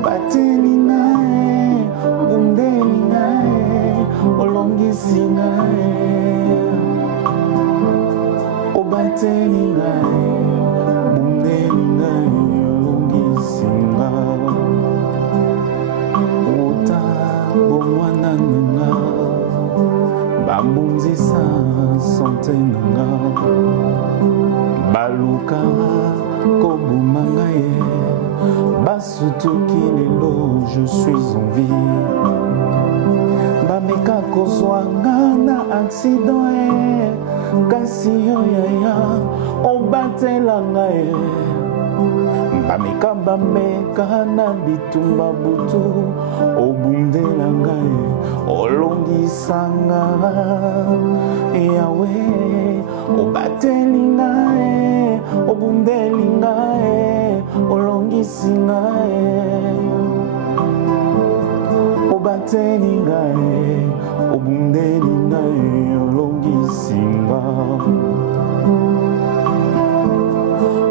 obateli ngai, obundeli ngai, olongisi ngai. Obateli ngai, obundeli ngai, olongisi ngai. Ota bomwana nanga, babunzisa sante nanga. Baluka koboma ngai, basutuki lelo je suis en vie. Bameka kozwa nga na accident, kasi yo yaya obatela ngai. Bameka bameka na bitumba butu, obundela ngai, olongisa ngai. Yahweh, obateli ngai, obundeli ngai, olongisi ngai. Obateli ngai, obundeli ngai, olongisi ngai.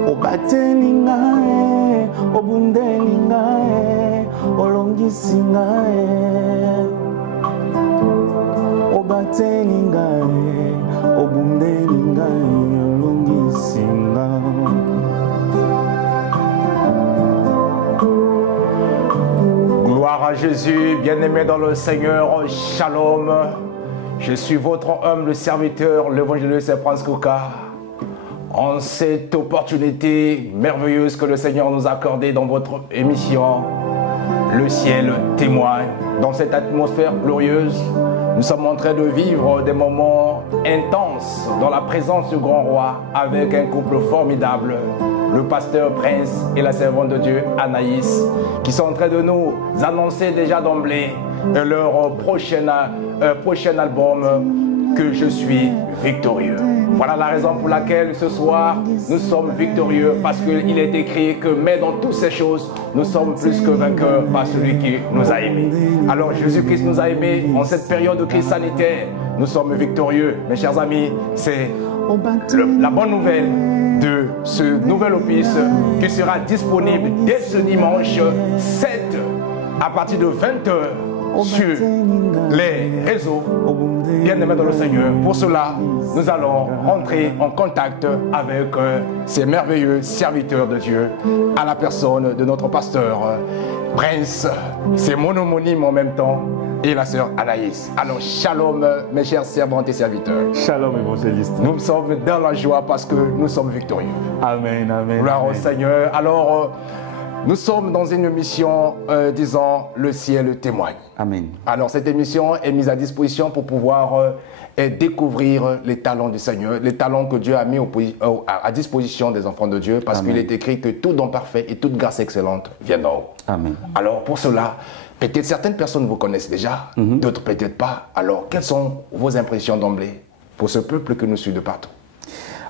Obateli ngai, obundeli ngai, olongisi ngai. Obateli ngai, obundeli ngai, olongisi ngai. Gloire à Jésus, bien-aimé dans le Seigneur, shalom. Je suis votre humble serviteur, l'évangéliste Prince Kouka. En cette opportunité merveilleuse que le Seigneur nous a accordée dans votre émission, le ciel témoigne. Dans cette atmosphère glorieuse, nous sommes en train de vivre des moments intenses dans la présence du grand roi avec un couple formidable, le pasteur Prince et la servante de Dieu Anaïs, qui sont en train de nous annoncer déjà d'emblée leur prochain album, Que je suis victorieux. Voilà la raison pour laquelle ce soir nous sommes victorieux, parce qu'il est écrit que mais dans toutes ces choses nous sommes plus que vainqueurs par celui qui nous a aimés. Alors Jésus-Christ nous a aimés en cette période de crise sanitaire. Nous sommes victorieux, mes chers amis. C'est la bonne nouvelle de ce nouvel opus qui sera disponible dès ce dimanche 7 à partir de 20h sur les réseaux bien-aimés dans le Seigneur. Pour cela, nous allons rentrer en contact avec ces merveilleux serviteurs de Dieu, à la personne de notre pasteur Prince, c'est mon homonyme en même temps, et la sœur Anaïs. Alors, shalom, mes chers servantes et serviteurs. Shalom, évangéliste. Nous sommes dans la joie parce que nous sommes victorieux. Amen, amen. Gloire amen. au Seigneur. Alors, nous sommes dans une émission disant le ciel témoigne. Amen. Alors cette émission est mise à disposition pour pouvoir découvrir les talents du Seigneur, les talents que Dieu a mis à disposition des enfants de Dieu, parce qu'il est écrit que tout don parfait et toute grâce excellente viennent d'en haut. Amen. Alors pour cela, peut-être certaines personnes vous connaissent déjà, d'autres peut-être pas. Alors quelles sont vos impressions d'emblée pour ce peuple que nous suit de partout?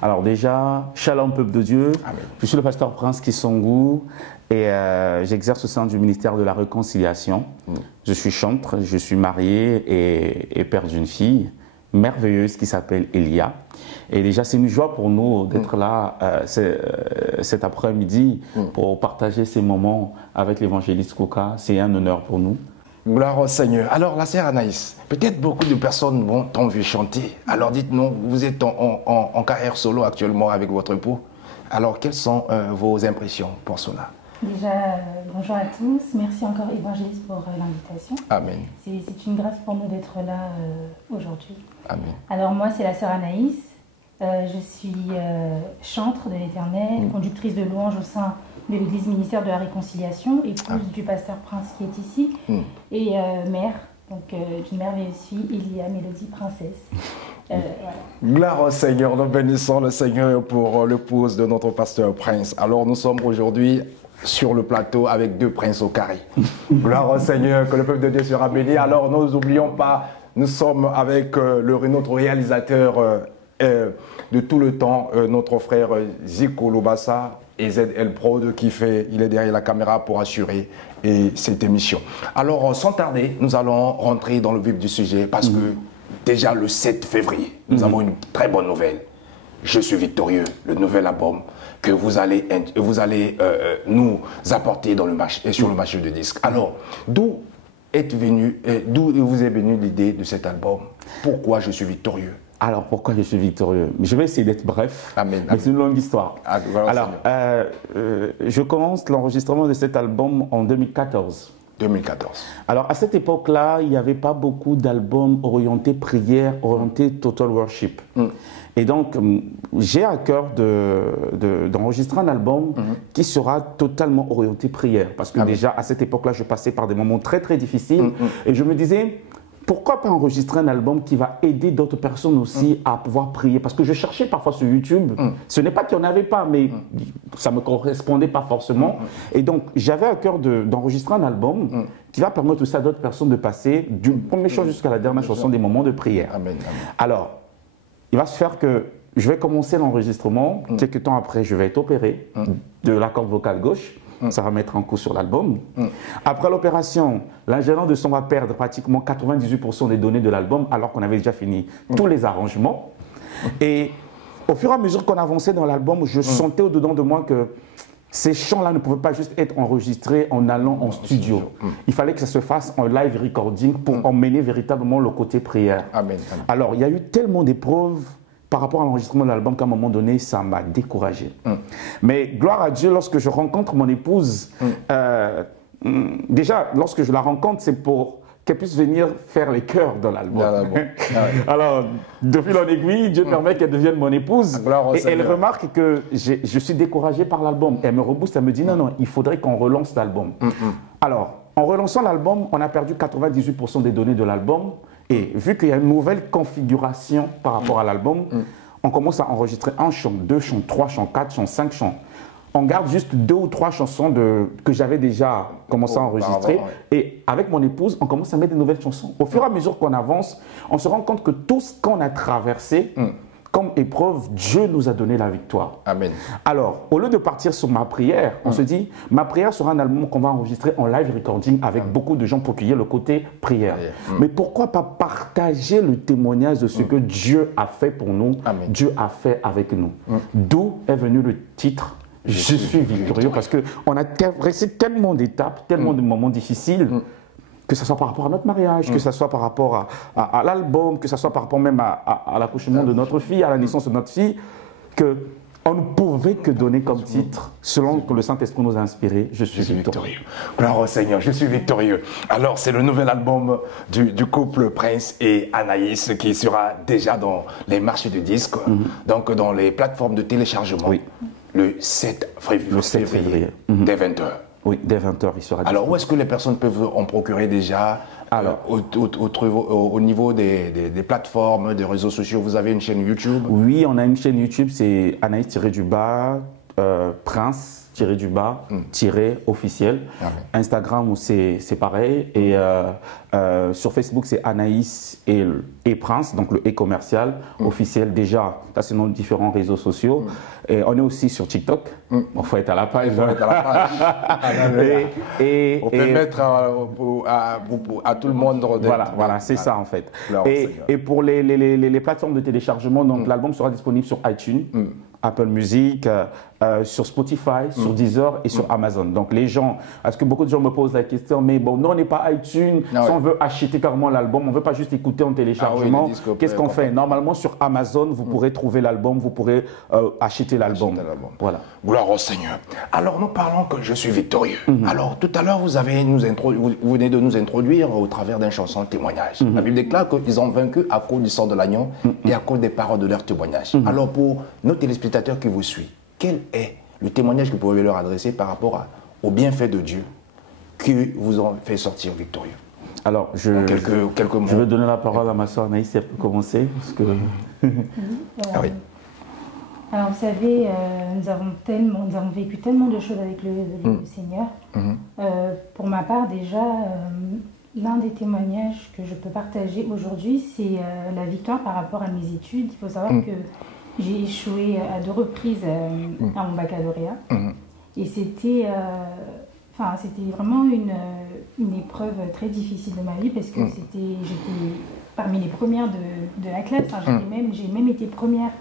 Alors déjà, shalom peuple de Dieu. Amen. Je suis le pasteur Prince Kisongou et j'exerce au sein du ministère de la Réconciliation. Je suis chantre, je suis marié et père d'une fille merveilleuse qui s'appelle Elia. Et déjà, c'est une joie pour nous d'être là cet après-midi pour partager ces moments avec l'évangéliste Kouka. C'est un honneur pour nous. Gloire au Seigneur. Alors, la sœur Anaïs, peut-être beaucoup de personnes t'ont vu chanter. Alors, dites-nous, vous êtes en carrière solo actuellement avec votre époux. Alors, quelles sont vos impressions pour cela? Déjà, bonjour à tous. Merci encore, évangéliste, pour l'invitation. Amen. C'est une grâce pour nous d'être là aujourd'hui. Amen. Alors, moi, c'est la sœur Anaïs. Je suis chantre de l'Éternel, conductrice de louanges au sein de l'Église ministère de la Réconciliation, épouse du pasteur Prince qui est ici, et mère d'une merveilleuse fille, Elia Mélodie Princesse. Voilà. Gloire au Seigneur, nous bénissons le Seigneur pour l'épouse de notre pasteur Prince. Alors nous sommes aujourd'hui sur le plateau avec deux princes au carré. Gloire au Seigneur, que le peuple de Dieu sera béni. Alors nous n'oublions pas, nous sommes avec notre réalisateur de tout le temps, notre frère Zico Lubasa et ZL Prod il est derrière la caméra pour assurer cette émission. Alors sans tarder, nous allons rentrer dans le vif du sujet parce que déjà le 7 février, nous avons une très bonne nouvelle. Je suis victorieux, le nouvel album que vous allez nous apporter dans le marché, sur le marché de disques. Alors, d'où vous est venue l'idée de cet album? Pourquoi je suis victorieux? Alors, pourquoi je suis victorieux? Je vais essayer d'être bref, Amen, mais c'est une longue histoire. Voilà, alors, je commence l'enregistrement de cet album en 2014. 2014. Alors, à cette époque-là, il n'y avait pas beaucoup d'albums orientés prière, orientés total worship. Et donc, j'ai à cœur d'enregistrer un album qui sera totalement orienté prière. Parce que déjà, à cette époque-là, je passais par des moments très, très difficiles. Et je me disais, pourquoi pas enregistrer un album qui va aider d'autres personnes aussi à pouvoir prier? Parce que je cherchais parfois sur YouTube. Ce n'est pas qu'il n'y en avait pas, mais ça ne me correspondait pas forcément. Et donc, j'avais à cœur d'enregistrer un album qui va permettre aussi à d'autres personnes de passer d'une première chanson jusqu'à la dernière chanson des moments de prière. Amen. Alors, il va se faire que je vais commencer l'enregistrement. Quelques temps après, je vais être opéré de la corde vocale gauche. Ça va mettre un coup sur l'album. Après l'opération, l'ingénieur de son va perdre pratiquement 98% des données de l'album alors qu'on avait déjà fini tous les arrangements. Et au fur et à mesure qu'on avançait dans l'album, je sentais au-dedans de moi que ces chants-là ne pouvaient pas juste être enregistrés en allant en studio. Il fallait que ça se fasse en live recording pour emmener véritablement le côté prière. Amen. Alors, il y a eu tellement d'épreuves par rapport à l'enregistrement de l'album qu'à un moment donné, ça m'a découragé. Mais gloire à Dieu, lorsque je rencontre mon épouse, déjà, lorsque je la rencontre, c'est pour qu'elle puisse venir faire les chœurs dans l'album. Alors, de fil en aiguille, Dieu permet qu'elle devienne mon épouse. Et elle remarque que je suis découragé par l'album. Elle me rebooste, elle me dit non, il faudrait qu'on relance l'album. Alors, en relançant l'album, on a perdu 98% des données de l'album. Et vu qu'il y a une nouvelle configuration par rapport à l'album, on commence à enregistrer un chant, 2 chants, 3 chants, 4 chants, 5 chants. On garde juste 2 ou 3 chansons que j'avais déjà commencé à enregistrer. Et avec mon épouse, on commence à mettre de nouvelles chansons. Au fur et à mesure qu'on avance, on se rend compte que tout ce qu'on a traversé, comme épreuve, Dieu nous a donné la victoire. Amen. Alors, au lieu de partir sur ma prière, on se dit, ma prière sera un album qu'on va enregistrer en live recording avec beaucoup de gens pour qu'il y ait le côté prière. Mais pourquoi pas partager le témoignage de ce que Dieu a fait pour nous, Dieu a fait avec nous. D'où est venu le titre « Je suis victorieux » parce qu'on a traversé tellement d'étapes, tellement de moments difficiles, que ce soit par rapport à notre mariage, que ce soit par rapport à l'album, que ce soit par rapport même à l'accouchement de notre fille, à la naissance de notre fille, qu'on ne pouvait que donner comme titre, selon que le Saint-Esprit nous a inspiré, je suis victorieux. Gloire au Seigneur, je suis victorieux. Alors, c'est le nouvel album du couple Prince et Anaïs qui sera déjà dans les marchés de disques, donc dans les plateformes de téléchargement, le 7 février, dès 20h. Oui, dès 20h, il sera disponible. Alors, où est-ce que les personnes peuvent en procurer déjà? Alors, au niveau des plateformes, des réseaux sociaux, vous avez une chaîne YouTube? Oui, on a une chaîne YouTube, c'est Anaïs-Prince-officiel. Instagram, c'est pareil. Et sur Facebook, c'est Anaïs et Prince, donc le « et » commercial, officiel déjà. Ça, c'est nos différents réseaux sociaux. Et on est aussi sur TikTok. Il faut être à la page. On peut mettre à tout le monde. Voilà, c'est ça en fait. Et pour les plateformes de téléchargement, donc l'album sera disponible sur iTunes, Apple Music, sur Spotify, sur Deezer et sur Amazon. Donc les gens, parce que beaucoup de gens me posent la question, mais bon, non, on n'est pas iTunes, si on veut acheter carrément l'album, on ne veut pas juste écouter en téléchargement, qu'est-ce qu'on fait? Normalement sur Amazon, vous pourrez trouver l'album, vous pourrez acheter l'album. Voilà. Gloire au Seigneur. Alors nous parlons que je suis victorieux. Alors tout à l'heure, vous venez de nous introduire au travers d'une chanson témoignage. La Bible déclare qu'ils ont vaincu à cause du sang de l'agneau et à cause des paroles de leur témoignage. Alors pour nos téléspectateurs qui vous suivent, quel est le témoignage que vous pouvez leur adresser par rapport au bienfait de Dieu qui vous ont fait sortir victorieux? Alors, quelques mots. Je vais donner la parole à ma soeur Anaïs, si elle peut commencer. Parce que... Alors, vous savez, nous avons vécu tellement de choses avec le Seigneur. Pour ma part, déjà, l'un des témoignages que je peux partager aujourd'hui, c'est la victoire par rapport à mes études. Il faut savoir que j'ai échoué à 2 reprises à mon baccalauréat. Et c'était vraiment une épreuve très difficile de ma vie parce que j'étais parmi les premières de la classe. J'ai même été première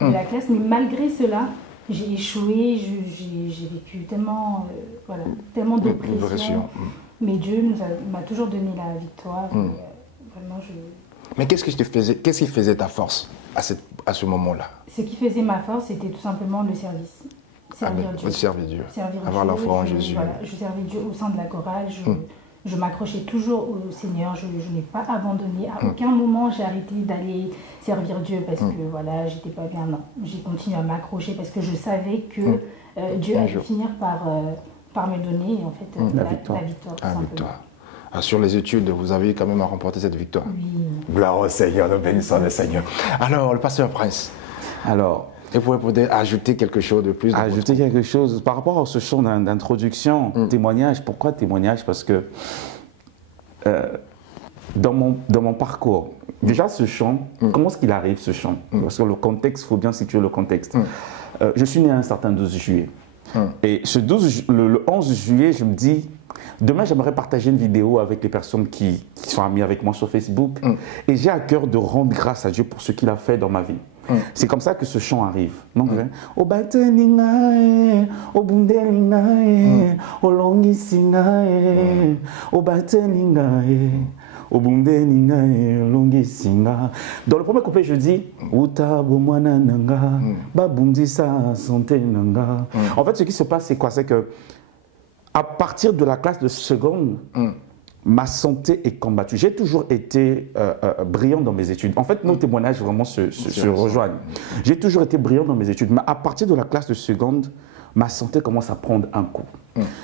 de la classe, mais malgré cela, j'ai échoué, j'ai vécu tellement, voilà, tellement d'oppression. Mais Dieu m'a toujours donné la victoire. Et, vraiment, Mais qu'est-ce qui faisait ta force à ce moment-là? Ce qui faisait ma force, c'était tout simplement le service. Servir Dieu. Servir Dieu. Servir Avoir la foi en Jésus. Voilà, je servais Dieu au sein de la chorale. Je m'accrochais toujours au Seigneur. Je n'ai pas abandonné. À aucun moment, j'ai arrêté d'aller servir Dieu parce que voilà, j'étais pas bien. Non, j'ai continué à m'accrocher parce que je savais que Dieu allait finir par me donner en fait la victoire. La victoire. Sur les études, vous avez quand même remporté cette victoire. Oui. Gloire au Seigneur, nous bénissons le Seigneur. Alors, le pasteur Prince. Alors, et vous pouvez ajouter quelque chose de plus? Ajouter quelque chose par rapport à ce chant d'introduction, témoignage. Pourquoi témoignage? Parce que dans mon parcours, déjà ce chant, comment est-ce qu'il arrive ce chant? Parce que le contexte, il faut bien situer le contexte. Je suis né un certain 12 juillet. Et le 11 juillet, je me dis, demain j'aimerais partager une vidéo avec les personnes qui sont amies avec moi sur Facebook. Et j'ai à cœur de rendre grâce à Dieu pour ce qu'il a fait dans ma vie. C'est comme ça que ce chant arrive. Donc, au bateningae, au bundelingae, au longisingae, au bateningae, au bundelingae, longisinga. Dans le premier couplet, je dis Uta bomwana nanga, babundisa santé nanga. En fait, ce qui se passe, c'est quoi? C'est que à partir de la classe de seconde, ma santé est combattue. J'ai toujours été brillant dans mes études. En fait, nos témoignages vraiment se rejoignent. J'ai toujours été brillant dans mes études, mais à partir de la classe de seconde, ma santé commence à prendre un coup.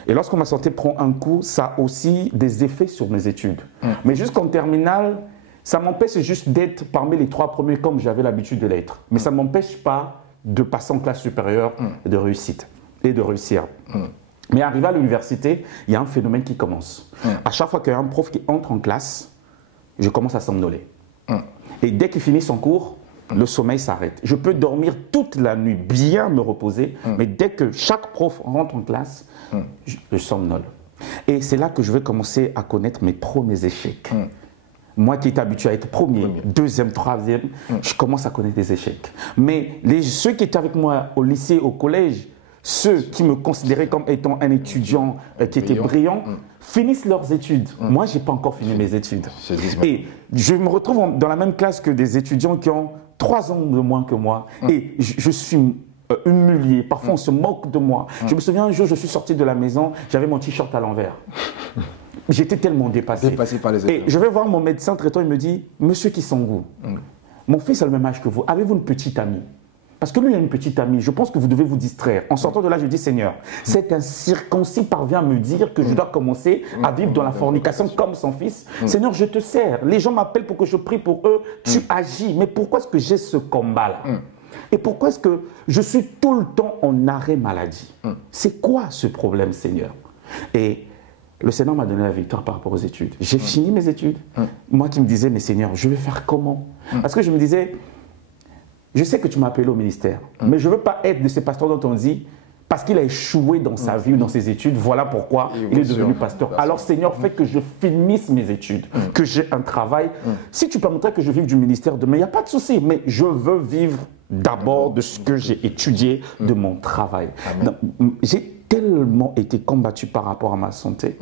Et lorsque ma santé prend un coup, ça a aussi des effets sur mes études. Mais jusqu'en terminale, ça m'empêche juste d'être parmi les 3 premiers comme j'avais l'habitude de l'être. Mais ça ne m'empêche pas de passer en classe supérieure et de réussir. Mais arrivé à l'université, il y a un phénomène qui commence. À chaque fois qu'il y a un prof qui entre en classe, je commence à somnoler. Et dès qu'il finit son cours, le sommeil s'arrête. Je peux dormir toute la nuit, bien me reposer, mais dès que chaque prof rentre en classe, je somnole. Et c'est là que je vais commencer à connaître mes premiers échecs. Moi qui étais habitué à être premier, deuxième, troisième, je commence à connaître des échecs. Mais ceux qui étaient avec moi au lycée, au collège, ceux qui me considéraient comme étant un étudiant qui était brillant, finissent leurs études. Moi, je n'ai pas encore fini mes études. Et je me retrouve dans la même classe que des étudiants qui ont 3 ans de moins que moi. Et je suis humilié. Parfois, on se moque de moi. Je me souviens un jour, je suis sorti de la maison, j'avais mon t-shirt à l'envers. J'étais tellement dépassé. Par les et je vais voir mon médecin traitant, il me dit, Monsieur Kisongou, mon fils a le même âge que vous. Avez-vous une petite amie? Parce que lui, il a une petite amie. Je pense que vous devez vous distraire. En sortant de là, je dis, Seigneur, cet incirconcis parvient à me dire que je dois commencer à vivre dans la fornication comme son fils. Seigneur, je te sers. Les gens m'appellent pour que je prie pour eux. Tu agis. Mais pourquoi est-ce que j'ai ce combat-là? Et pourquoi est-ce que je suis tout le temps en arrêt maladie? C'est quoi ce problème, Seigneur? Et le Seigneur m'a donné la victoire par rapport aux études. J'ai fini mes études. Moi qui me disais, mais Seigneur, je vais faire comment? Parce que je me disais, je sais que tu m'as appelé au ministère, mais je ne veux pas être de ces pasteurs dont on dit, parce qu'il a échoué dans sa vie ou dans ses études, voilà pourquoi il est devenu pasteur. Alors Seigneur, fais que je finisse mes études, que j'ai un travail. Si tu permettrais que je vive du ministère demain, il n'y a pas de souci, mais je veux vivre d'abord de ce que j'ai étudié, de mon travail. J'ai tellement été combattu par rapport à ma santé.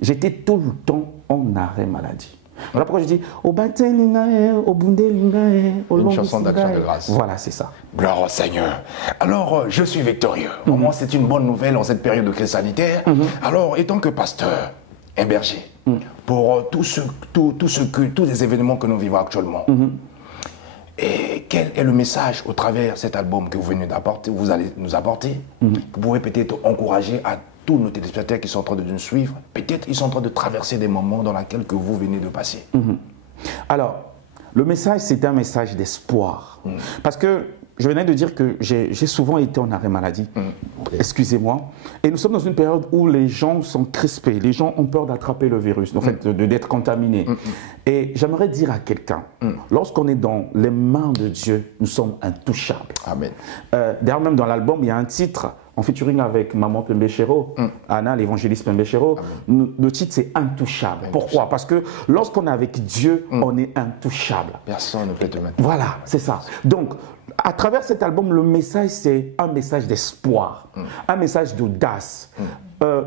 J'étais tout le temps en arrêt maladie. Voilà pourquoi je dis au batelingae, au bundelingae, au une chanson d'action de grâce. Voilà, c'est ça. Gloire au Seigneur. Alors, je suis victorieux. Pour moi, c'est une bonne nouvelle en cette période de crise sanitaire. Alors, étant que pasteur, un berger, pour tous les événements que nous vivons actuellement, et quel est le message au travers de cet album que vous venez d'apporter, vous allez nous apporter, que vous pouvez peut-être encourager à tous nos téléspectateurs qui sont en train de nous suivre, peut-être ils sont en train de traverser des moments dans lesquels que vous venez de passer. Alors, le message, c'est un message d'espoir. Parce que je venais de dire que j'ai souvent été en arrêt maladie. Excusez-moi. Et nous sommes dans une période où les gens sont crispés. Les gens ont peur d'attraper le virus, en fait, d'être contaminés. Et j'aimerais dire à quelqu'un, lorsqu'on est dans les mains de Dieu, nous sommes intouchables. Amen. D'ailleurs, même dans l'album, il y a un titre en featuring avec Maman Pembechero, Anna, l'évangéliste Pembechero. Le titre, c'est Intouchable. Pourquoi? Parce que lorsqu'on est avec Dieu, on est intouchable. Personne ne peut te mettre. Voilà, c'est ça. Donc, à travers cet album, le message, c'est un message d'espoir, un message d'audace.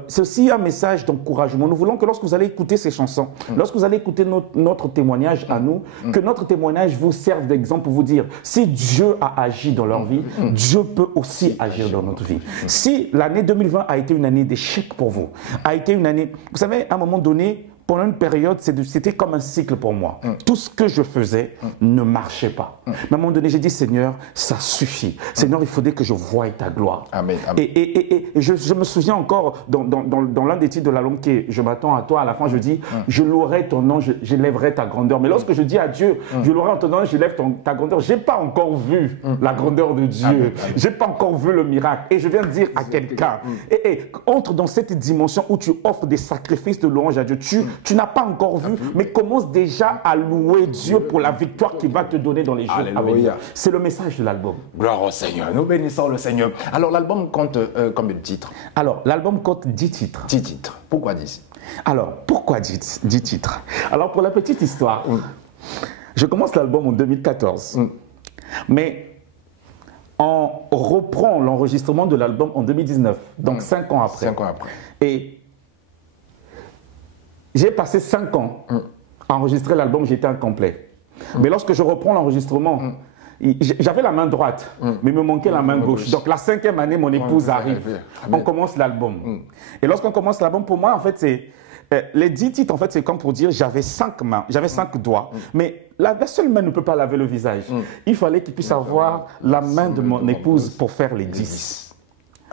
C'est aussi un message d'encouragement. Nous voulons que lorsque vous allez écouter ces chansons, lorsque vous allez écouter notre témoignage à nous, que notre témoignage vous serve d'exemple pour vous dire, si Dieu a agi dans leur vie, Dieu peut aussi agir dans notre vie. Si l'année 2020 a été une année d'échec pour vous, a été une année... Vous savez, à un moment donné, pendant une période, c'était comme un cycle pour moi. Tout ce que je faisais ne marchait pas. Mais à un moment donné, j'ai dit, Seigneur, ça suffit. Seigneur, il faudrait que je voie ta gloire. Amen. Amen. Et je me souviens encore, dans l'un des titres de l'album qui est « Je m'attends à toi », à la fin, je dis, je louerai ton nom, je lèverai ta grandeur. Mais lorsque je dis à Dieu, je louerai ton nom, je lève ta grandeur, je n'ai pas encore vu la grandeur de Dieu. Je n'ai pas encore vu le miracle. Et je viens de dire à quelqu'un, entre dans cette dimension où tu offres des sacrifices de louange à Dieu. Tu n'as pas encore vu, mais commence déjà à louer Dieu pour la victoire qu'il va te donner dans les jours à venir. C'est le message de l'album. Gloire au Seigneur. Nous bénissons le Seigneur. Alors, l'album compte combien de titres? Alors, l'album compte 10 titres. 10 titres. Pourquoi 10? Alors, pourquoi 10 titres? Alors, pour la petite histoire, je commence l'album en 2014. Mais on reprend l'enregistrement de l'album en 2019, donc 5 ans après. 5 ans après. Et j'ai passé 5 ans à enregistrer l'album, j'étais incomplet. Mais lorsque je reprends l'enregistrement, j'avais la main droite, mais il me manquait la main gauche. Donc la 5e année, mon épouse arrive. On commence l'album. Et lorsqu'on commence l'album, pour moi, en fait, c'est... les 10 titres, en fait, c'est comme pour dire j'avais 5 mains, j'avais 5 doigts. Mais la seule main ne peut pas laver le visage. Il fallait qu'il puisse avoir la main de mon épouse pour faire les 10.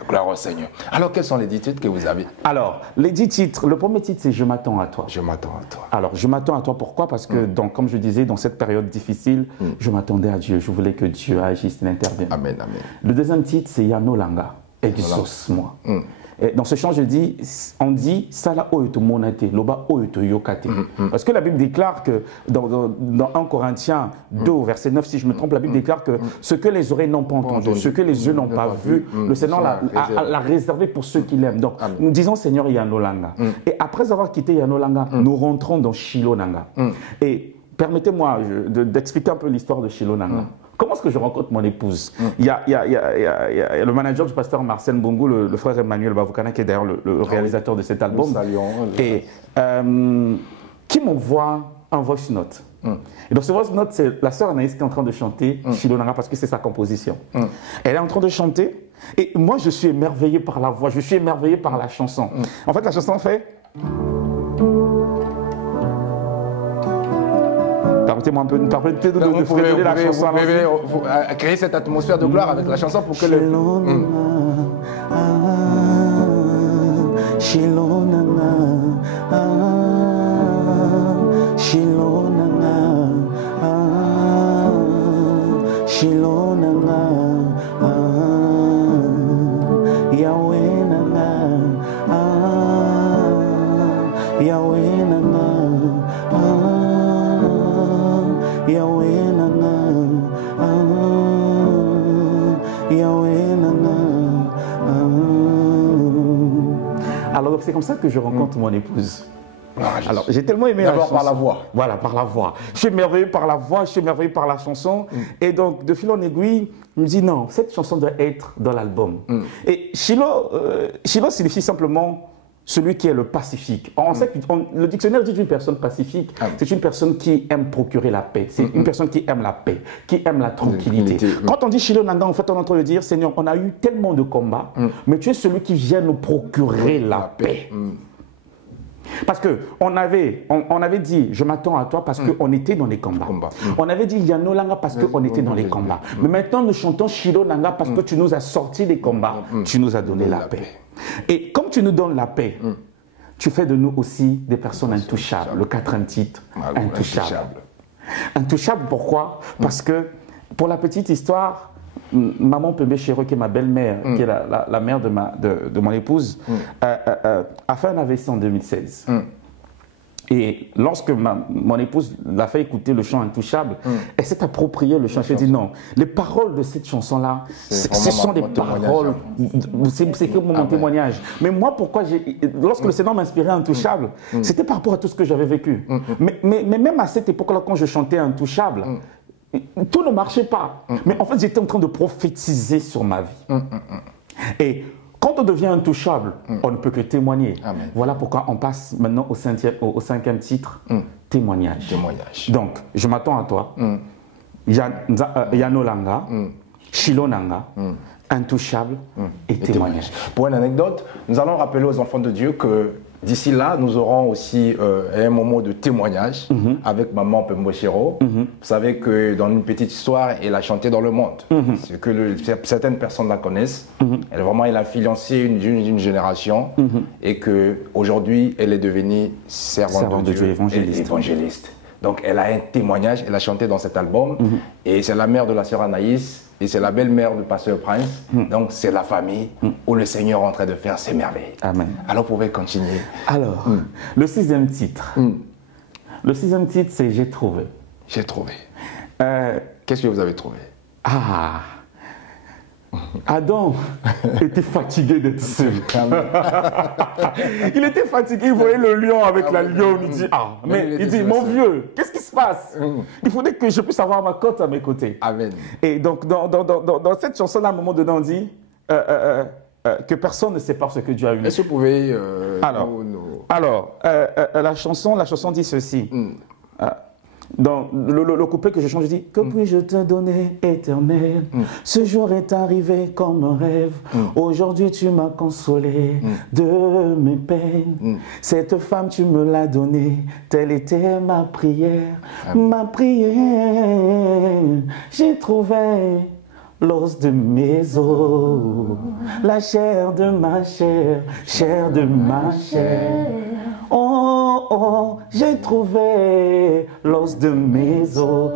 Gloire au Seigneur. Alors, quels sont les 10 titres que vous avez? Alors, les 10 titres, le premier titre, c'est « Je m'attends à toi ». Je m'attends à toi. Alors, je m'attends à toi, pourquoi? Parce que, comme je disais, dans cette période difficile, je m'attendais à Dieu. Je voulais que Dieu agisse, il intervienne. Amen, amen. Le deuxième titre, c'est « Yano Langa ». Exauce-moi. Et dans ce chant, on dit Sala oyoto monate, loba oyoto yokate. Parce que la Bible déclare que dans 1 Corinthiens 2, verset 9, si je me trompe, la Bible déclare que ce que les oreilles n'ont pas entendu, ce que les yeux n'ont pas vu, le Seigneur l'a réservé pour ceux qui l'aiment. Donc, nous disons Seigneur Yanolanga. Et après avoir quitté Yanolanga, nous rentrons dans Shilonanga. Et permettez-moi d'expliquer un peu l'histoire de Shilonanga. Comment est-ce que je rencontre mon épouse? Il y a le manager du pasteur Marcel Mbongo, le frère Emmanuel Bavoukana, qui est d'ailleurs le réalisateur de cet album, et qui m'envoie un voice note. Et dans ce voice note, c'est la sœur Anaïs qui est en train de chanter Shilonanga parce que c'est sa composition. Elle est en train de chanter et moi je suis émerveillé par la voix, je suis émerveillé par la chanson. En fait, la chanson fait... Permettez-moi un peu de donner la chanson. Vous pouvez créer cette atmosphère de gloire avec la chanson pour que le... Alors c'est comme ça que je rencontre mon épouse. Alors j'ai tellement aimé la chanson. D'abord par la voix. Voilà, par la voix. Je suis émerveillé par la voix, je suis émerveillé par la chanson. Et donc de fil en aiguille, je me dis non, cette chanson doit être dans l'album. Et Shilo signifie simplement celui qui est le pacifique. On sait que le dictionnaire dit une personne pacifique, c'est une personne qui aime procurer la paix. C'est une personne qui aime la paix, qui aime la tranquillité. Quand on dit Shilonanga, en fait, on est en train de dire, Seigneur, on a eu tellement de combats, mais tu es celui qui vient nous procurer la paix. Parce qu'on avait dit, je m'attends à toi parce qu'on était dans les combats. On avait dit, Yanolanga parce qu'on était dans les combats. Mais maintenant, nous chantons Shilonanga parce que tu nous as sortis des combats, tu nous as donné la paix. Et comme tu nous donnes la paix, tu fais de nous aussi des personnes intouchables. Le 4e titre, intouchable. Intouchable, pourquoi? Parce que, pour la petite histoire, Maman Pembe Chéro, qui est ma belle-mère, qui est la mère de mon épouse, a fait un AVC en 2016. Et lorsque mon épouse l'a fait écouter le chant Intouchable, elle s'est appropriée le chant. Elle s'est dit non, les paroles de cette chanson-là, ce sont des paroles, c'est que mon témoignage. Mais moi, pourquoi lorsque le Seigneur m'inspirait Intouchable, c'était par rapport à tout ce que j'avais vécu. Mais même à cette époque-là, quand je chantais Intouchable, tout ne marchait pas. Mais en fait, j'étais en train de prophétiser sur ma vie. Et quand on devient intouchable, on ne peut que témoigner. Amen. Voilà pourquoi on passe maintenant au cinquième titre, témoignage. Témoignage. Donc, je m'attends à toi. Yanolanga, Shilonanga, intouchable et témoignage. Pour une anecdote, nous allons rappeler aux enfants de Dieu que d'ici là, nous aurons aussi un moment de témoignage avec maman Pembochero. Vous savez que dans une petite histoire, elle a chanté dans le monde. C'est que certaines personnes la connaissent. Elle a influencé une génération et qu'aujourd'hui, elle est devenue servante de Dieu, évangéliste. Donc, elle a un témoignage, elle a chanté dans cet album. Et c'est la mère de la sœur Anaïs. Et c'est la belle-mère du pasteur Prince. Donc, c'est la famille où le Seigneur est en train de faire ses merveilles. Amen. Alors, vous pouvez continuer. Alors, le sixième titre. Le sixième titre, c'est J'ai trouvé. J'ai trouvé. Qu'est-ce que vous avez trouvé? Adam était fatigué d'être seul. Il était fatigué, il voyait le lion avec la lionne. Il dit, il dit, mon vieux, qu'est-ce qui se passe? Il faudrait que je puisse avoir ma cote à mes côtés. Amen. Et donc, dans cette chanson-là, à un moment dedans, on dit que personne ne sépare ce que Dieu a uni. Est-ce que vous pouvez... la chanson dit ceci. Dans le couplet que je chante, je dis que puis-je te donner, éternel? Ce jour est arrivé comme un rêve. Aujourd'hui, tu m'as consolé de mes peines. Cette femme, tu me l'as donnée. Telle était ma prière. Ma prière, j'ai trouvé l'os de mes os, la chair de ma chair, chair de ma chair. Oh, oh, j'ai trouvé l'os de mes os.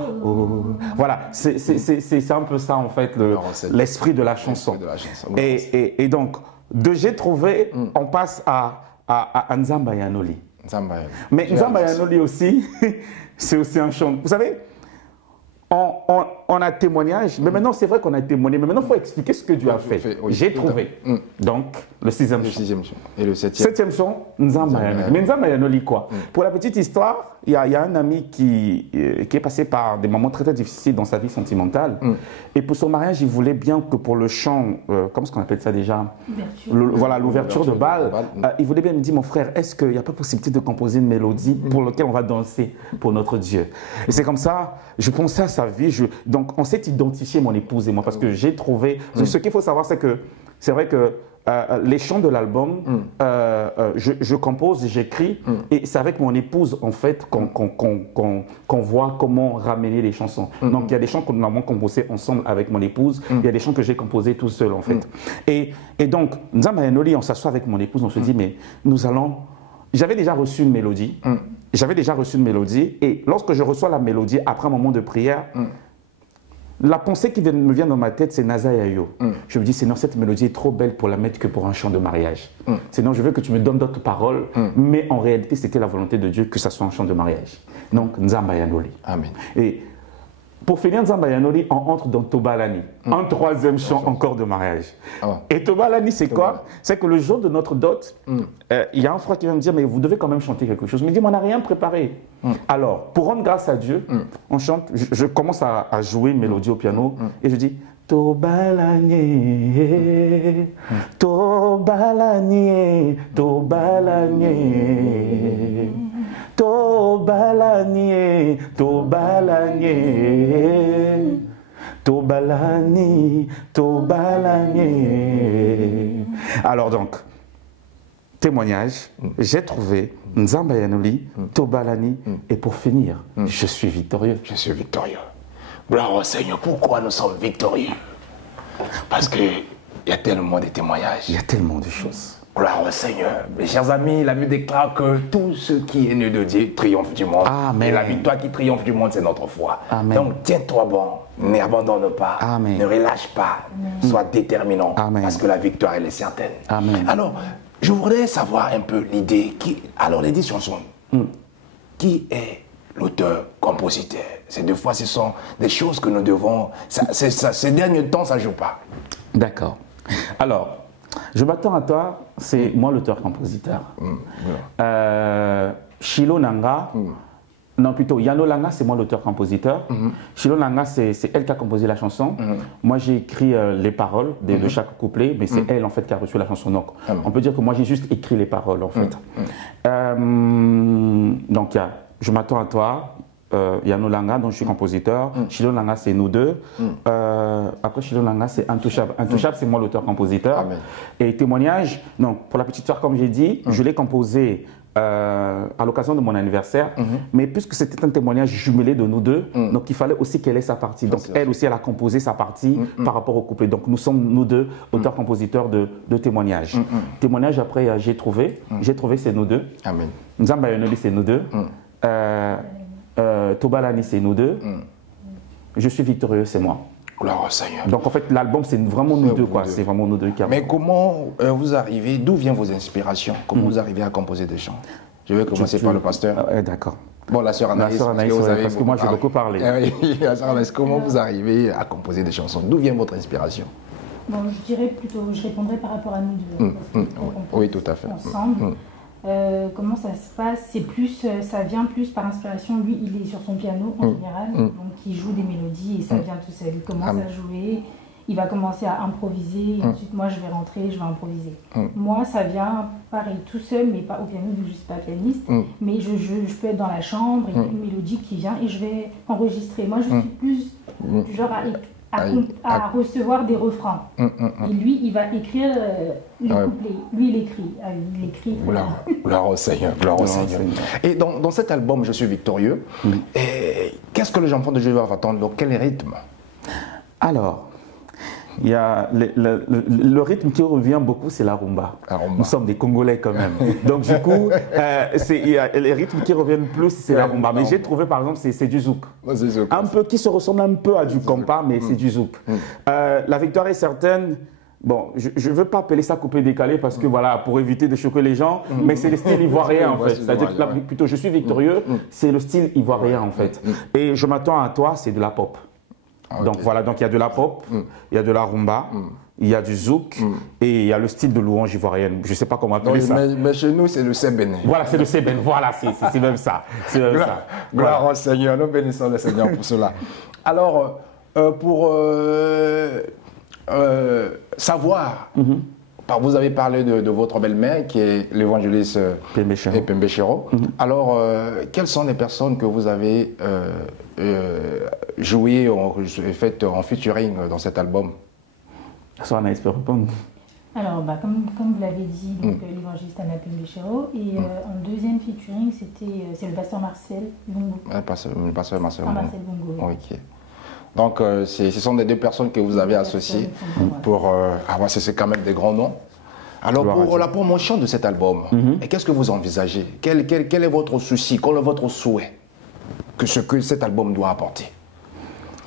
Voilà, c'est un peu ça en fait, l'esprit de la chanson. Et donc, de j'ai trouvé, on passe à Nzamba Yanoli. Mais Nzamba Yanoli aussi, c'est aussi un chant. Vous savez, on a témoignage, mais maintenant c'est vrai qu'on a témoigné, mais maintenant il faut expliquer ce que Dieu a fait. J'ai trouvé. Donc, le sixième chant. Et le septième chant, Nzamba Yanoli. Mais Nzamba Yanoli quoi? Pour la petite histoire, il y a un ami qui est passé par des moments très très difficiles dans sa vie sentimentale. Et pour son mariage, il voulait bien que pour le chant, comment est-ce qu'on appelle ça déjà? L'ouverture de bal. Il voulait bien me dire, mon frère, est-ce qu'il n'y a pas possibilité de composer une mélodie pour laquelle on va danser pour notre Dieu? Et c'est comme ça, je pensais à sa vie. Donc, on s'est identifié, mon épouse et moi, parce que j'ai trouvé... Ce qu'il faut savoir, c'est que c'est vrai que les chants de l'album, je compose, j'écris, et c'est avec mon épouse, en fait, qu'on voit comment ramener les chansons. Donc, il y a des chants que nous avons composés ensemble avec mon épouse, il y a des chants que j'ai composés tout seul, en fait. Et donc, Nzamba Yanoli, on s'assoit avec mon épouse, on se dit, mais nous allons... J'avais déjà reçu une mélodie, et lorsque je reçois la mélodie, après un moment de prière, la pensée qui me vient dans ma tête, c'est Naza Yayo. Je me dis, Seigneur, cette mélodie est trop belle pour la mettre que pour un chant de mariage. Seigneur, je veux que tu me donnes d'autres paroles, mais en réalité, c'était la volonté de Dieu que ça soit un chant de mariage. Donc, Nzamba Yanoli. Amen. Et pour finir Nzamba Yanoli, on entre dans Tobalani, un troisième chant encore de mariage. Et Tobalani, c'est quoi? C'est que le jour de notre dot, il y a un frère qui va me dire, mais vous devez quand même chanter quelque chose. Je me dis, mais on n'a rien préparé. Alors, pour rendre grâce à Dieu, on chante, je commence à jouer une mélodie au piano, et je dis, Tobalani, Tobalani, Tobalani. Tobalani, Tobalani, Tobalani, Tobalani. Alors donc, témoignage, j'ai trouvé Nzamba Yanoli, Tobalani, et pour finir, je suis victorieux. Je suis victorieux. Gloire au Seigneur. Pourquoi nous sommes victorieux? Parce qu'il y a tellement de témoignages. Il y a tellement de choses. Gloire au Seigneur. Mes chers amis, la Bible déclare que tout ce qui est né de Dieu triomphe du monde. Amen. Et la victoire qui triomphe du monde, c'est notre foi. Amen. Donc tiens-toi bon, n'abandonne pas, Amen. ne relâche pas, sois déterminant, Amen. parce que la victoire, elle est certaine. Amen. Alors, je voudrais savoir un peu l'idée. Alors, les 10 chansons, qui est l'auteur-compositeur? Ces deux fois, ce sont des choses que nous devons... ces derniers temps, ça ne joue pas. D'accord. Alors, je m'attends à toi, c'est moi l'auteur-compositeur. Shilo Nanga, Non, plutôt, Yano Langa, c'est moi l'auteur-compositeur. Chilo Langa, c'est elle qui a composé la chanson. Moi, j'ai écrit les paroles de chaque couplet, mais c'est elle, en fait, qui a reçu la chanson. Donc, on peut dire que moi, j'ai juste écrit les paroles, en fait. Donc, Je m'attends à toi, Yano Langa, dont je suis compositeur. Chilo Langa, c'est nous deux. Après, Chilo Langa, c'est Intouchable. Intouchable, c'est moi l'auteur-compositeur. Et témoignage, donc, pour la petite histoire, comme j'ai dit, je l'ai composé à l'occasion de mon anniversaire, mais puisque c'était un témoignage jumelé de nous deux, donc il fallait aussi qu'elle ait sa partie. Donc elle aussi, elle a composé sa partie par rapport au couplet. Donc nous sommes, nous deux, auteurs-compositeurs de témoignages. Témoignage, après, j'ai trouvé, c'est nous deux. Amen. Nzamba Yoneli, c'est nous deux. Tobalani, c'est nous deux. Je suis victorieux, c'est moi. Gloire au Seigneur. Donc en fait, l'album, c'est vraiment nous deux, quoi. C'est vraiment nous deux qui avons. Mais comment vous arrivez, d'où viennent vos inspirations? Comment vous arrivez à composer des chants? Je vais commencer par le pasteur. D'accord. Bon, la sœur Anaïs, parce que moi, j'ai beaucoup parlé. La sœur Anaïs, comment vous arrivez à composer des chansons? D'où vient votre inspiration? Bon, je dirais plutôt, je répondrai par rapport à nous deux. Oui, tout à fait. Ensemble. Comment ça se passe? C'est plus, ça vient plus par inspiration. Lui, il est sur son piano en général, donc il joue des mélodies et ça vient tout seul. Il commence à jouer, il va commencer à improviser, et ensuite moi je vais rentrer, je vais improviser. Moi, ça vient pareil tout seul, mais pas au piano, vu que je ne suis pas pianiste, mais je peux être dans la chambre, il y a une mélodie qui vient et je vais enregistrer. Moi, je suis plus du genre à recevoir des refrains. Et lui, il va écrire les couplets. Lui, il écrit. Gloire au Seigneur, gloire au Seigneur. Et dans cet album, Je suis victorieux, qu'est-ce que les enfants de Dieu doivent attendre? Donc, quel rythme? Alors, il y a le rythme qui revient beaucoup, c'est la rumba. Nous sommes des Congolais quand même. Donc du coup, les rythmes qui reviennent plus, c'est la rumba. Mais j'ai trouvé par exemple, c'est du zouk. Un peu qui se ressemble un peu à du compas, mais c'est du zouk. La victoire est certaine. Bon, je ne veux pas appeler ça coupé décalé parce que voilà, pour éviter de choquer les gens, mais c'est le style ivoirien en fait. C'est-à-dire que plutôt je suis victorieux, c'est le style ivoirien en fait. Et je m'attends à toi, c'est de la pop. Donc voilà, donc il y a de la pop, il y a de la rumba, il y a du zouk et il y a le style de louange ivoirienne. Je ne sais pas comment appeler ça. Mais chez nous, c'est le Sébéné. Voilà, c'est le Sébéné. Voilà, c'est même ça. Gloire au Seigneur, nous bénissons le Seigneur pour cela. Alors, pour savoir, vous avez parlé de votre belle-mère qui est l'évangéliste Pembe Chero. Alors, quelles sont les personnes que vous avez joué et faites en featuring dans cet album? Ça, Anaïs peut répondre. Alors, comme vous l'avez dit, l'évangéliste Anna Pembe Chero. Et en deuxième featuring, c'est le pasteur Marcel Bongo. Le pasteur Marcel Bongo. Ok. Donc, ce sont les deux personnes que vous avez associées pour... c'est quand même des grands noms. Alors, pour la promotion de cet album, qu'est-ce que vous envisagez? Quel est votre souci? Quel est votre souhait que cet album doit apporter?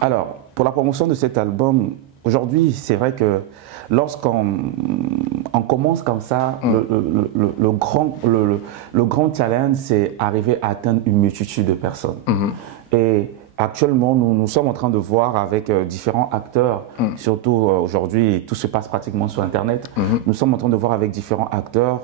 Alors, pour la promotion de cet album, aujourd'hui, c'est vrai que lorsqu'on commence comme ça, le grand challenge, c'est arriver à atteindre une multitude de personnes. Et actuellement, nous sommes en train de voir avec différents acteurs, surtout aujourd'hui, tout se passe pratiquement sur Internet. Nous sommes en train de voir avec différents acteurs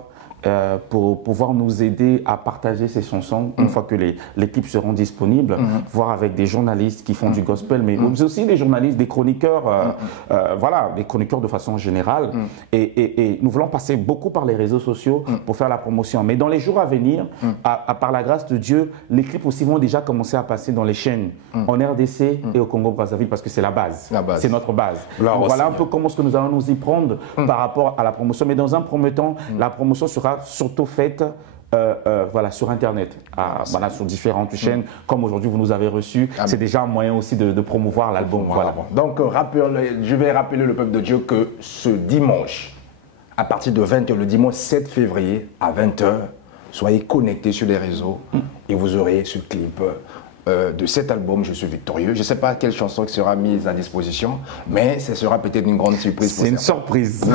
pour pouvoir nous aider à partager ces chansons une fois que les clips seront disponibles, voir avec des journalistes qui font du gospel, mais aussi des journalistes, des chroniqueurs, voilà, des chroniqueurs de façon générale. Et nous voulons passer beaucoup par les réseaux sociaux pour faire la promotion. Mais dans les jours à venir, par la grâce de Dieu, les clips aussi vont déjà commencer à passer dans les chaînes en RDC et au Congo-Brazzaville parce que c'est la base. C'est notre base. Donc, voilà un peu comment est-ce que nous allons nous y prendre par rapport à la promotion. Mais dans un premier temps, la promotion sera surtout faite voilà, sur Internet, voilà, sur différentes chaînes, comme aujourd'hui vous nous avez reçus. C'est déjà un moyen aussi de promouvoir l'album. Voilà. Donc, je vais rappeler le peuple de Dieu que ce dimanche, à partir de 20h, le dimanche 7 février à 20h, soyez connectés sur les réseaux et vous aurez ce clip de cet album, Je suis victorieux. Je ne sais pas quelle chanson sera mise à disposition, mais ce sera peut-être une grande surprise. C'est une surprise.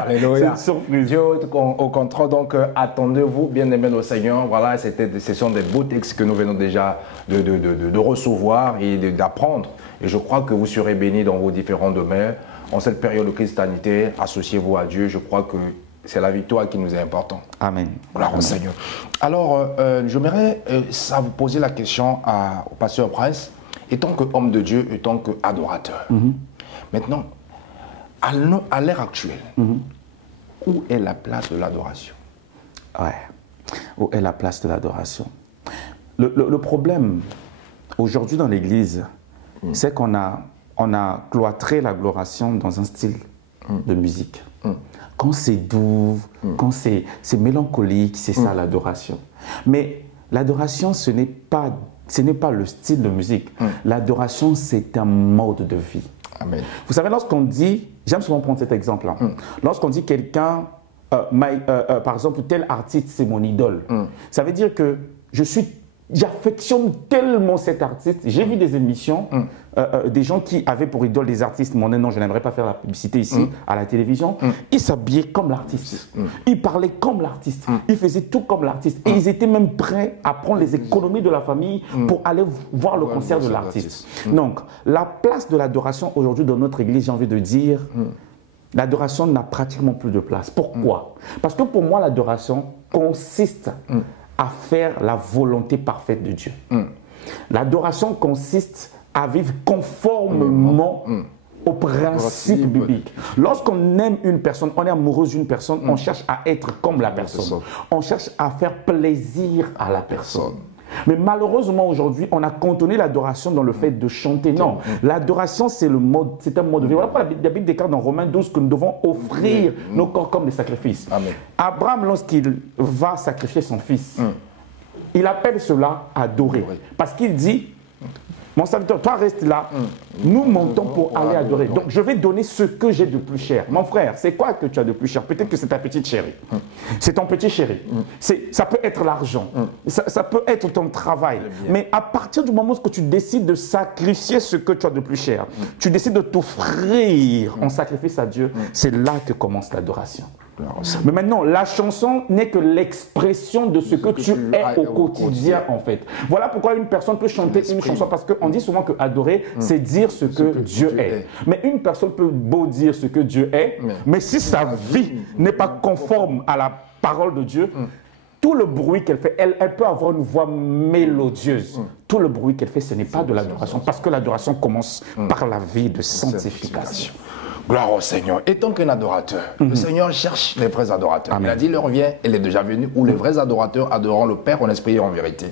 Alléluia. C'est une surprise. Dieu au contrôle, donc attendez-vous, bien aimés au Seigneur. Voilà, ce sont des beaux textes que nous venons déjà de recevoir et d'apprendre. Et je crois que vous serez bénis dans vos différents domaines. En cette période de crise sanitaire, associez-vous à Dieu. Je crois que c'est la victoire qui nous est importante. Amen. Gloire au Seigneur. Alors, j'aimerais ça vous poser la question au pasteur Prince, étant qu'homme de Dieu, étant qu'adorateur. Maintenant, à l'ère actuelle, où est la place de l'adoration? Ouais. Où est la place de l'adoration? Le problème aujourd'hui dans l'Église, c'est qu'on a cloîtré l'adoration dans un style de musique. Quand c'est doux, quand c'est mélancolique, c'est ça l'adoration. Mais l'adoration, ce n'est pas le style de musique. L'adoration, c'est un mode de vie. Amen. Vous savez, lorsqu'on dit, j'aime souvent prendre cet exemple-là, lorsqu'on dit quelqu'un, par exemple, tel artiste, c'est mon idole, ça veut dire que j'affectionne tellement cet artiste. J'ai vu des émissions, des gens qui avaient pour idole des artistes. Mon nom, je n'aimerais pas faire la publicité ici, à la télévision. Ils s'habillaient comme l'artiste. Ils parlaient comme l'artiste. Ils faisaient tout comme l'artiste. Et ils étaient même prêts à prendre les économies de la famille pour aller voir le concert de l'artiste. Donc, la place de l'adoration aujourd'hui dans notre église, j'ai envie de dire, l'adoration n'a pratiquement plus de place. Pourquoi? Parce que pour moi, l'adoration consiste à faire la volonté parfaite de Dieu. L'adoration consiste à vivre conformément au principe biblique. Lorsqu'on aime une personne, on est amoureux d'une personne, on cherche à être comme la personne. On cherche à faire plaisir à la personne. Mais malheureusement aujourd'hui, on a cantonné l'adoration dans le fait de chanter. Non, l'adoration c'est un mode de vie. Voilà pourquoi la Bible déclare dans Romains 12 que nous devons offrir nos corps comme des sacrifices. Amen. Abraham, lorsqu'il va sacrifier son fils, il appelle cela adorer. Parce qu'il dit, mon serviteur, toi reste là, nous montons pour aller adorer. Donc je vais donner ce que j'ai de plus cher. Mon frère, c'est quoi que tu as de plus cher? Peut-être que c'est ta petite chérie. C'est ton petit chéri. Ça peut être l'argent. Ça peut être ton travail. Mais à partir du moment où tu décides de sacrifier ce que tu as de plus cher, tu décides de t'offrir en sacrifice à Dieu, c'est là que commence l'adoration. Mais maintenant, la chanson n'est que l'expression de ce que tu es au quotidien, en fait. Voilà pourquoi une personne peut chanter une chanson, parce qu'on dit souvent que adorer, c'est dire ce que Dieu est. Mais une personne peut beau dire ce que Dieu est, mais si sa vie n'est pas conforme à la parole de Dieu, tout le bruit qu'elle fait, elle peut avoir une voix mélodieuse. Tout le bruit qu'elle fait, ce n'est pas de l'adoration, parce que l'adoration commence par la vie de sanctification. Gloire au Seigneur. Étant qu'un adorateur, le Seigneur cherche les vrais adorateurs. Amen. Il a dit, l'heure vient, elle est déjà venue, où les vrais adorateurs adoreront le Père en esprit et en vérité.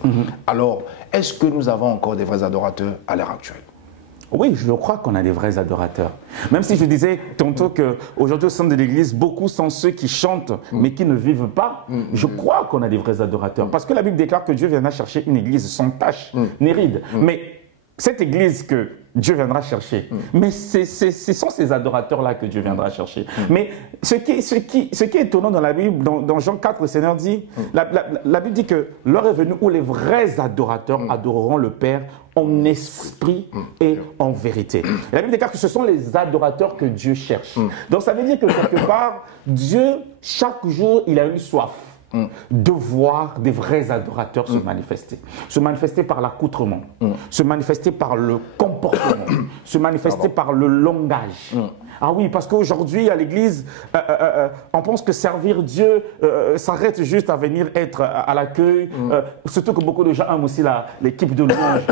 Alors, est-ce que nous avons encore des vrais adorateurs à l'heure actuelle? Oui, je crois qu'on a des vrais adorateurs. Même si je disais tantôt qu'aujourd'hui au sein de l'Église, beaucoup sont ceux qui chantent mais qui ne vivent pas, je crois qu'on a des vrais adorateurs. Parce que la Bible déclare que Dieu viendra chercher une Église sans tache ni ride. Mais cette Église que Dieu viendra chercher, mais ce sont ces adorateurs-là que Dieu viendra chercher. Mais ce qui est étonnant dans la Bible, dans Jean 4, le Seigneur dit, la Bible dit que l'heure est venue où les vrais adorateurs adoreront le Père en esprit et en vérité. Et la Bible déclare que ce sont les adorateurs que Dieu cherche. Donc ça veut dire que quelque part, Dieu, chaque jour, il a une soif de voir des vrais adorateurs se manifester. Se manifester par l'accoutrement, se manifester par le comportement, se manifester par le langage. Ah oui, parce qu'aujourd'hui, à l'église, on pense que servir Dieu s'arrête juste à venir être à l'accueil. Surtout que beaucoup de gens aiment aussi l'équipe de louange.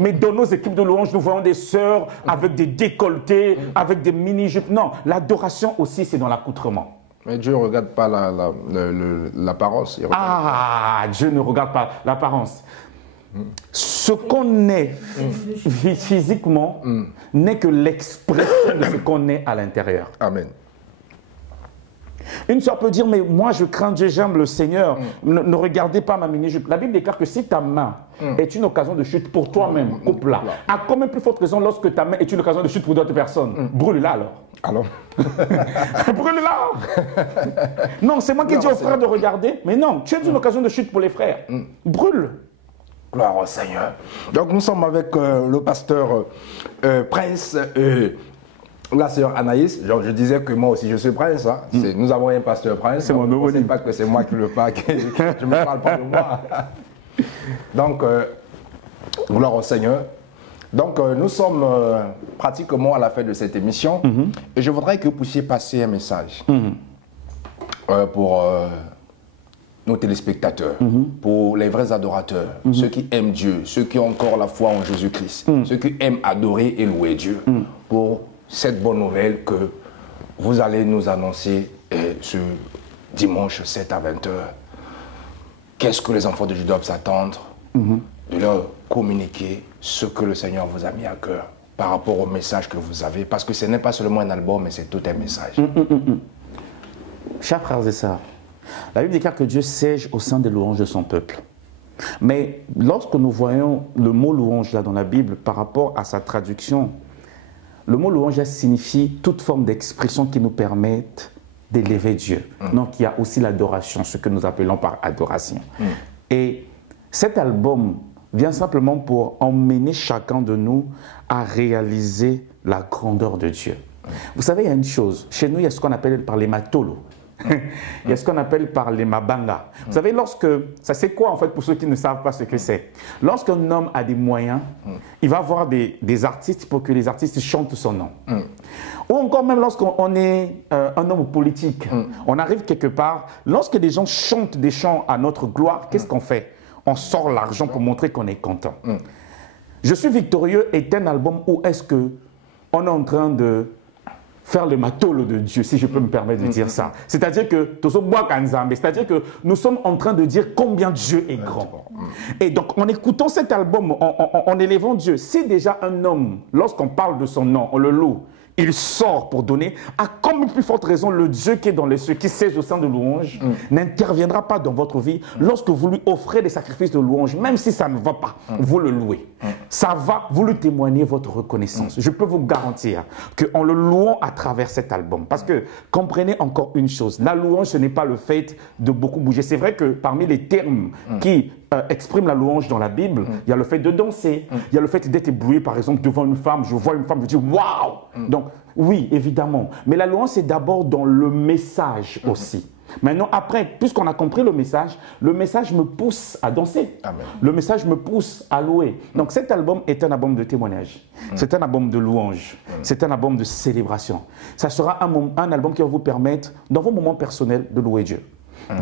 Mais dans nos équipes de louange, nous voyons des sœurs avec des décolletés, avec des mini-jupes. Non, l'adoration aussi, c'est dans l'accoutrement. Mais Dieu ne regarde pas l'apparence. Ah, Dieu ne regarde pas l'apparence. Ce qu'on est physiquement n'est que l'expression de ce qu'on est à l'intérieur. Amen. Une sœur peut dire, mais moi je crains Dieu, j'aime le Seigneur, ne regardez pas ma mini-jupe. La Bible déclare que si ta main est une occasion de chute pour toi-même, coupe-la. À combien plus forte raison lorsque ta main est une occasion de chute pour d'autres personnes? Brûle-la alors. Alors brûle-la. Non, c'est moi qui dis aux frères de regarder, mais non, tu es une occasion de chute pour les frères. Brûle. Gloire au Seigneur. Donc nous sommes avec le pasteur Prince, la sœur Anaïs. Genre, je disais que moi aussi je suis Prince. Hein. Nous avons un pasteur Prince. C'est mon nom. Je ne sais pas que c'est moi qui le parle, je ne me parle pas de moi. Donc, gloire au Seigneur. Donc, nous sommes pratiquement à la fin de cette émission et je voudrais que vous puissiez passer un message pour nos téléspectateurs, pour les vrais adorateurs, ceux qui aiment Dieu, ceux qui ont encore la foi en Jésus-Christ, ceux qui aiment adorer et louer Dieu, pour cette bonne nouvelle que vous allez nous annoncer ce dimanche 7 à 20h. Qu'est-ce que les enfants de Dieu doivent s'attendre? De leur communiquer ce que le Seigneur vous a mis à cœur par rapport au message que vous avez, parce que ce n'est pas seulement un album, mais c'est tout un message. Chers frères et sœurs, la Bible déclare que Dieu siège au sein des louanges de son peuple. Mais lorsque nous voyons le mot louange là dans la Bible par rapport à sa traduction, le mot louange là signifie toute forme d'expression qui nous permette d'élever Dieu. Donc il y a aussi l'adoration, ce que nous appelons par adoration. Et cet album vient simplement pour emmener chacun de nous à réaliser la grandeur de Dieu. Vous savez, il y a une chose, chez nous il y a ce qu'on appelle par les matolo. Il y a ce qu'on appelle par les mabanga. Vous savez, lorsque, ça c'est quoi en fait pour ceux qui ne savent pas ce que c'est? Lorsqu'un homme a des moyens, il va voir des artistes pour que les artistes chantent son nom. Ou encore même lorsqu'on est un homme politique, on arrive quelque part, lorsque des gens chantent des chants à notre gloire, qu'est-ce qu'on fait? On sort l'argent pour montrer qu'on est content. Je suis victorieux est un album où est-ce qu'on est en train de faire le matolo de Dieu, si je peux me permettre de dire ça. C'est-à-dire que nous sommes en train de dire combien Dieu est grand. Et donc, en écoutant cet album, en élevant Dieu, si déjà un homme, lorsqu'on parle de son nom, on le loue, il sort pour donner, à comme une plus forte raison, le Dieu qui est dans les cieux, qui siège au sein de louange, n'interviendra pas dans votre vie lorsque vous lui offrez des sacrifices de louange, même si ça ne va pas, vous le louez. Ça va, vous lui témoignez votre reconnaissance. Je peux vous garantir qu'en le louant à travers cet album, parce que comprenez encore une chose, la louange, ce n'est pas le fait de beaucoup bouger. C'est vrai que parmi les termes qui exprime la louange dans la Bible, il y a le fait de danser, il y a le fait d'être ébloui, par exemple, devant une femme, je vois une femme, je dis waouh! Donc, oui, évidemment. Mais la louange, c'est d'abord dans le message aussi. Maintenant, après, puisqu'on a compris le message me pousse à danser. Amen. Le message me pousse à louer. Donc, cet album est un album de témoignage. C'est un album de louange. C'est un album de célébration. Ça sera un album qui va vous permettre, dans vos moments personnels, de louer Dieu.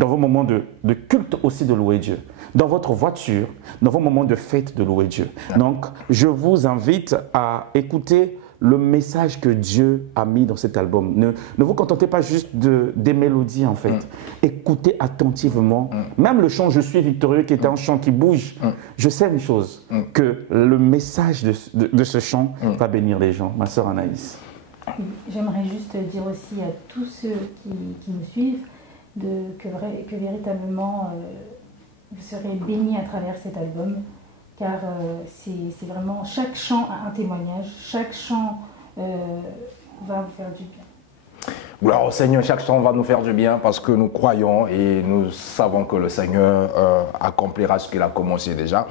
Dans vos moments de culte aussi de louer Dieu. Dans votre voiture, dans vos moments de fête de louer Dieu. Donc, je vous invite à écouter le message que Dieu a mis dans cet album. Ne vous contentez pas juste des mélodies en fait. Écoutez attentivement. Même le chant « Je suis victorieux » qui est un chant qui bouge. Je sais une chose, que le message de ce chant va bénir les gens. Ma sœur Anaïs. J'aimerais juste dire aussi à tous ceux qui nous suivent que véritablement vous serez bénis à travers cet album, car c'est vraiment, chaque chant a un témoignage, chaque chant va vous faire du bien. Gloire au Seigneur, chaque chant va nous faire du bien parce que nous croyons et nous savons que le Seigneur accomplira ce qu'il a commencé déjà.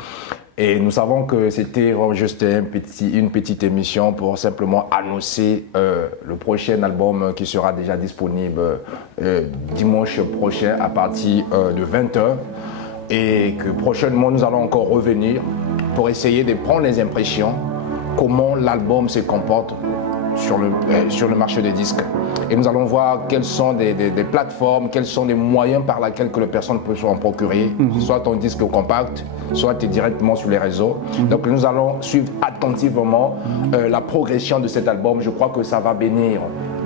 Et nous savons que c'était juste une petite émission pour simplement annoncer le prochain album qui sera déjà disponible dimanche prochain à partir de 20h. Et que prochainement nous allons encore revenir pour essayer de prendre les impressions, comment l'album se comporte sur le marché des disques. Et nous allons voir quelles sont des plateformes, quels sont des moyens par lesquels que les personnes peuvent en procurer, soit en disque compact, soit directement sur les réseaux. Donc nous allons suivre attentivement la progression de cet album. Je crois que ça va bénir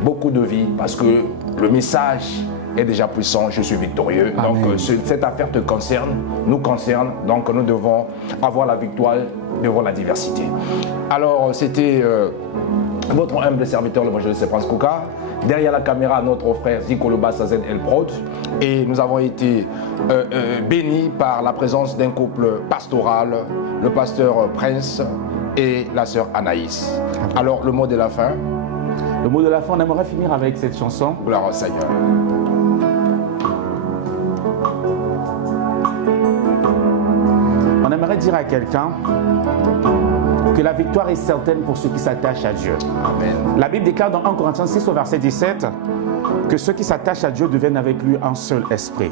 beaucoup de vies parce que le message est déjà puissant, je suis victorieux. Amen. Donc cette affaire te concerne, nous concerne, donc nous devons avoir la victoire devant la diversité. Alors c'était votre humble serviteur, l'évangéliste Prince Kouka. Derrière la caméra, notre frère Zico Loba Sazen El Prod. Et nous avons été bénis par la présence d'un couple pastoral, le pasteur Prince et la sœur Anaïs. Alors le mot de la fin. Le mot de la fin, on aimerait finir avec cette chanson. Gloire au Seigneur. On aimerait dire à quelqu'un que la victoire est certaine pour ceux qui s'attachent à Dieu. Amen. La Bible déclare dans 1 Corinthiens 6 au verset 17 que ceux qui s'attachent à Dieu deviennent avec lui un seul esprit.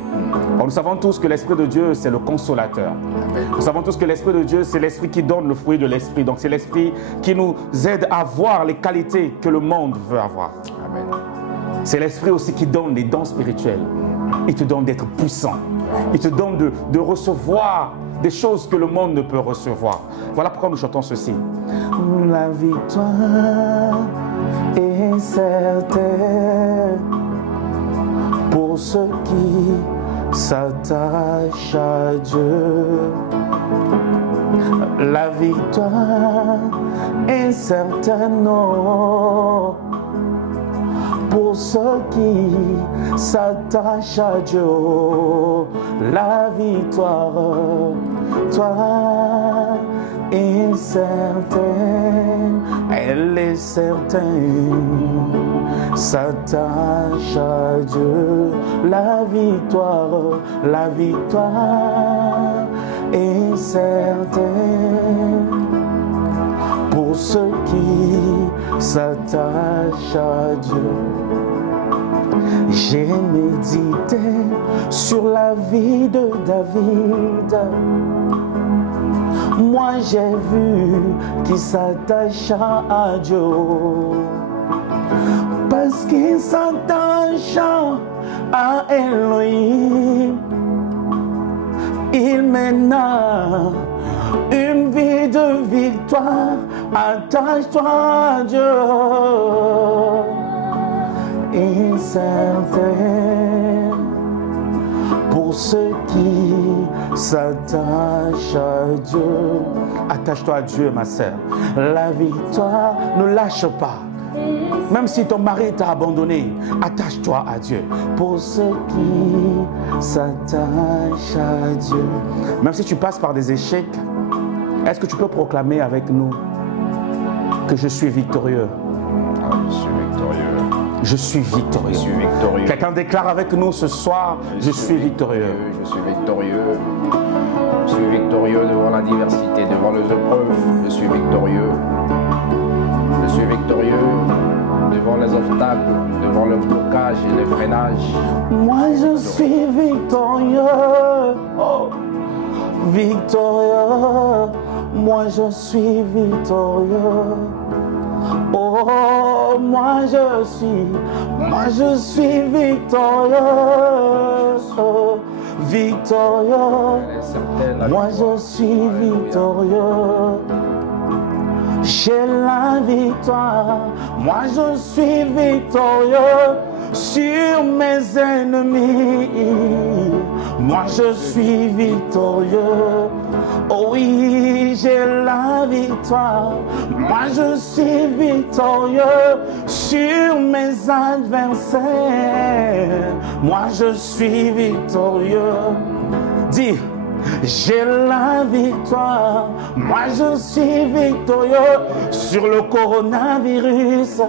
Or, nous savons tous que l'esprit de Dieu, c'est le consolateur. Amen. Nous savons tous que l'esprit de Dieu, c'est l'esprit qui donne le fruit de l'esprit. Donc, c'est l'esprit qui nous aide à voir les qualités que le monde veut avoir. C'est l'esprit aussi qui donne les dons spirituels. Il te donne d'être puissant. Il te donne de recevoir des choses que le monde ne peut recevoir. Voilà pourquoi nous chantons ceci. La victoire est certaine pour ceux qui s'attachent à Dieu. La victoire est certaine pour ceux qui s'attachent à Dieu. La victoire, toi, est certaine, elle est certaine, s'attache à Dieu. La victoire est certaine pour ceux qui s'attachent à Dieu. J'ai médité sur la vie de David. Moi j'ai vu qu'il s'attacha à Dieu. Parce qu'il s'attacha à Elohim, il mena une vie de victoire. Attache-toi à Dieu. Incertain pour ceux qui s'attachent à Dieu. Attache-toi à Dieu, ma sœur. La victoire, ne lâche pas. Même si ton mari t'a abandonné, attache-toi à Dieu. Pour ceux qui s'attachent à Dieu. Même si tu passes par des échecs, est-ce que tu peux proclamer avec nous que je suis victorieux? Je suis victorieux. Je suis victorieux. Je suis victorieux. Quelqu'un déclare avec nous ce soir, je suis victorieux. Je suis victorieux. Je suis victorieux devant la diversité, devant les épreuves. Je suis victorieux. Je suis victorieux devant les obstacles, devant le blocage et les freinages. Moi je suis victorieux. Oh. Victorieux. Moi je suis victorieux. Oh, moi je suis victorieux, victorieux, moi je suis victorieux, j'ai la victoire, moi je suis victorieux sur mes ennemis, moi je suis victorieux. Oh oui, j'ai la victoire. Moi je suis victorieux sur mes adversaires. Moi je suis victorieux. Dis, j'ai la victoire. Moi je suis victorieux sur le coronavirus,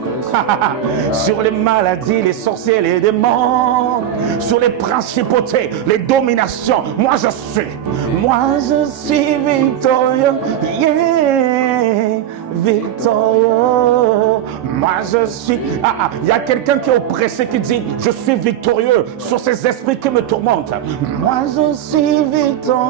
sur les maladies, les sorciers, les démons, sur les principautés, les dominations. Moi je suis victorieux. Yeah, victorieux. Moi je suis. Il y a quelqu'un qui est oppressé qui dit je suis victorieux sur ces esprits qui me tourmentent. Moi je suis victorieux.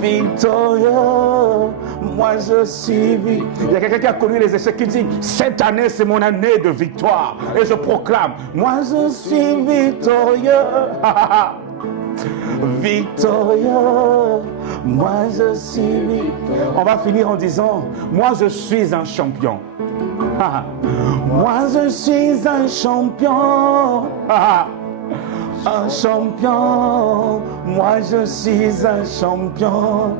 Victorieux, moi je suis victorieux. Il y a quelqu'un qui a connu les échecs qui dit cette année c'est mon année de victoire et je proclame moi je suis victorieux. Victorieux, moi je suis victorieux. On va finir en disant moi je suis un champion. Moi je suis un champion. Un champion, moi je suis un champion.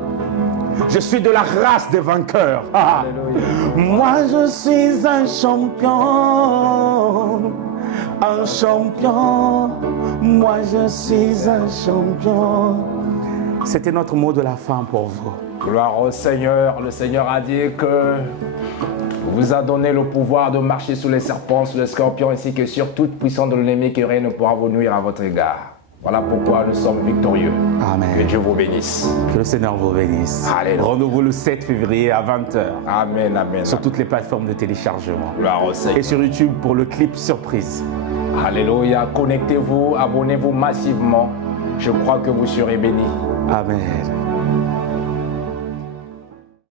Je suis de la race des vainqueurs. Moi je suis un champion. Un champion, moi je suis un champion. C'était notre mot de la fin pour vous. Gloire au Seigneur. Le Seigneur a dit que vous a donné le pouvoir de marcher sur les serpents, sur les scorpions, ainsi que sur toute puissance de l'ennemi qui rien ne pourra vous nuire à votre égard. Voilà pourquoi nous sommes victorieux. Amen. Que Dieu vous bénisse. Que le Seigneur vous bénisse. Alléluia. Rendez-vous le 7 février à 20h. Amen, amen. Sur toutes les plateformes de téléchargement. Gloire au Seigneur. Et sur YouTube pour le clip surprise. Alléluia. Connectez-vous, abonnez-vous massivement. Je crois que vous serez bénis. Amen.